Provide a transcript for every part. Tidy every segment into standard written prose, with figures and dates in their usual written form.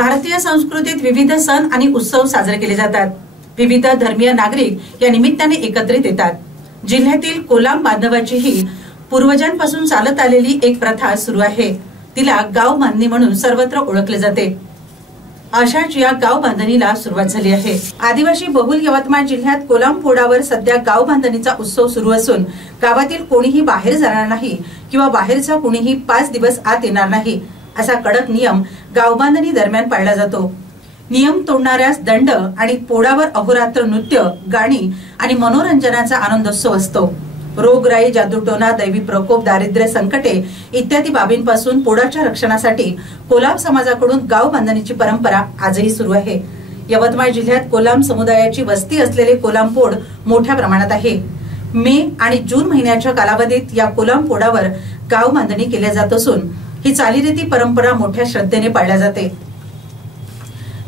भारतीय संस्कृतीत विविध सण आणि उत्सव साजरे केले जातात। विविध धर्मीय नागरिक या निमित्ताने एकत्रित येतात। जिल्ह्यातील कोलाम बांधवाची ही पूर्वजांपासून चालत आलेली एक प्रथा सुरू आहे। तिला गाव बांधणी म्हणून सर्वत्र ओळखले जाते। अशाच या गाव बांधणीला सुरुवात झाली आहे। आदिवासी बहुल यवतमाळ जिल्ह्यात कोलाम फोडावर सध्या गाव बांधणीचा उत्सव सुरू असून गावातील कोणीही बाहेर जाणार नाही किंवा बाहेरचा कोणीही 5 दिवस आत येणार नाही असा कडक नियम गाव बांधणी दरम्यान पाळला जातो। नियम तोडणाऱ्यास दंड आणि पोडावर अहोरात्र नृत्य, गाणी आणि मनोरंजनाचा आनंदोत्सव असतो। रोगराई, जादूटोणा, दैवी प्रकोप, दारिद्र्य संकटे इत्यादी बाबींपासून पोडाच्या रक्षणासाठी कोलाम समाजाकडून गाव बांधणीची परंपरा आजही सुरू आहे। यवतमाळ जिल्ह्यात कोलाम समुदायाची वस्ती असलेले कोलाम पोड मोठ्या प्रमाणात आहे। मे आणि जून महिन्याच्या कालावधीत या कोलाम पोडावर गाव बांधणी केल्या जात असून ही चालीरीती परंपरा मोठ्या श्रद्धेने पाळल्या जाते।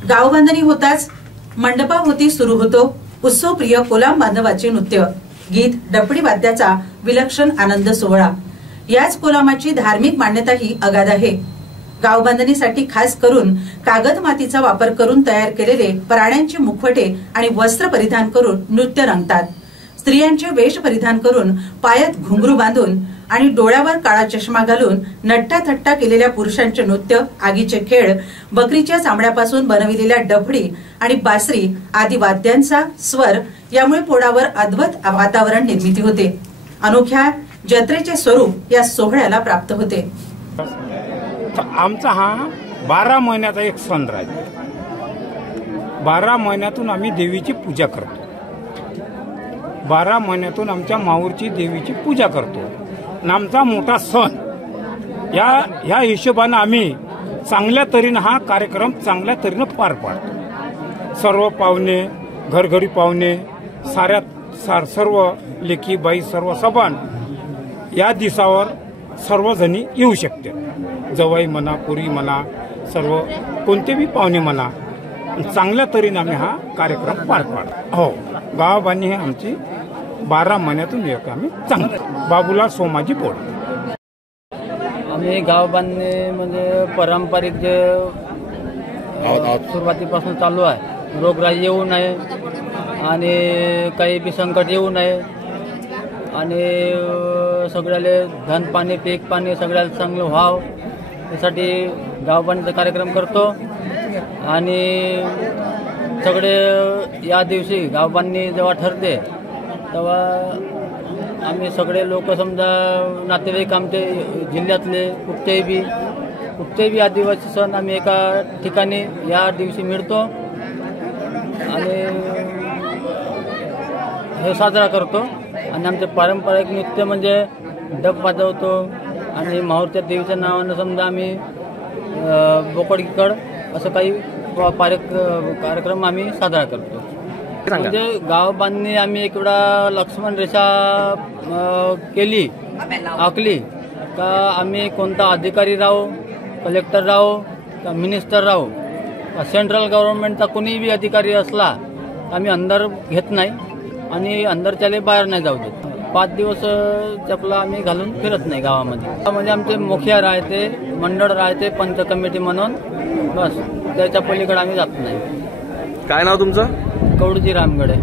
गाव बांधणी होताच मंडपाभोवती सुरू होतो उत्सवप्रिय कोलाम बांधवाचे नृत्य, गीत, डफडी वाद्याचा विलक्षण आनंद सोहळा। याच कोलामाची धार्मिक मान्यताही अगाध आहे। गाव बांधणीसाठी खास करून कागद मातीचा वापर करून तयार केलेले प्राण्यांचे मुखवटे आणि वस्त्र परिधान करून नृत्य रंगतात। स्त्रियांचे वेश परिधान करून पायात घुंगरू बांधून आणि डोळ्यावर काळा चष्मा घालून नट्टाथट्टा केलेल्या पुरुषांचे नृत्य, आगीचे खेळ, बकरीच्या चामड्यापासून बनविलेल्या डफडी आणि बासरी आदी वाद्यांचा स्वर यामुळे पोडावर अद्भुत वातावरण निर्मिती होते। अनोख्या जत्रेचे स्वरूप या सोहळ्याला प्राप्त होते। आमचा हा 12 महिन्याचा एक सण राहतो। 12 महिन्यातून आम्ही देवीची पूजा करतो। 12 महिन्यातून आमच्या माऊरची देवीची पूजा करतो। आमचा मोठा सण या हिशोबाने आम्ही चांगल्या तऱ्हेने हा कार्यक्रम चांगल्या तऱ्हेने पार पाडतो। सर्व पाहुणे, घरघरी पाहुणे, सर्व लेकी बाई, सर्व सबान या दिवसावर सर्वजणी येऊ शकते। जवाई म्हणा, पुरी म्हणा, सर्व कोणते बी पाहुणे म्हणा, चांगल्या तऱ्हेने आम्ही हा कार्यक्रम पार पाडतो। हो, गाव बांधणी हे आमची 12 महिन्यातून एक आम्ही चांगलं। बाबूलाल सोमाजी पोड। आम्ही गाव बांधणे म्हणजे पारंपरिक जे सुरुवातीपासून चालू आहे, रोगराई येऊ नये आणि काही बी संकट येऊ नये आणि सगळ्याले धन पाणी, पीक पाणी सगळ्याला चांगलं व्हावं यासाठी गाव बांधणीचा कार्यक्रम करतो। आणि सगळे या दिवशी गाव बांधणी जेव्हा ठरते तेव्हा आम्ही सगळे लोक, समजा नातेवाईक आमचे जिल्ह्यातले कुठचेही बी आदिवासी सण आम्ही एका ठिकाणी या दिवशी मिळतो आणि हे साजरा करतो। आणि आमचे पारंपरिक नृत्य म्हणजे डफ वाजवतो आणि माहूरच्या देवीच्या नावानं समजा आम्ही बोकडगीकड असं काही कार्यक्रम आम्ही साजरा करतो। म्हणजे गाव बांधणी आम्ही एक वेळा लक्ष्मण रेषा आखली का आम्ही कोणता अधिकारी राहो, कलेक्टर राहो का मिनिस्टर राहो का सेंट्रल गव्हर्नमेंटचा कोणीही बी अधिकारी असला आम्ही अंदर घेत नाही आणि अंदरच्याले बाहेर नाही जाऊ देत। 5 दिवस चपला आम्ही घालून फिरत नाही गावामध्ये। म्हणजे आमचे मुखिया राहते, मंडळ राहते, पंच कमिटी म्हणून, बस त्याच्या पलीकडे आम्ही जात नाही। काय नाव तुमचं? कवडजी रामगडे।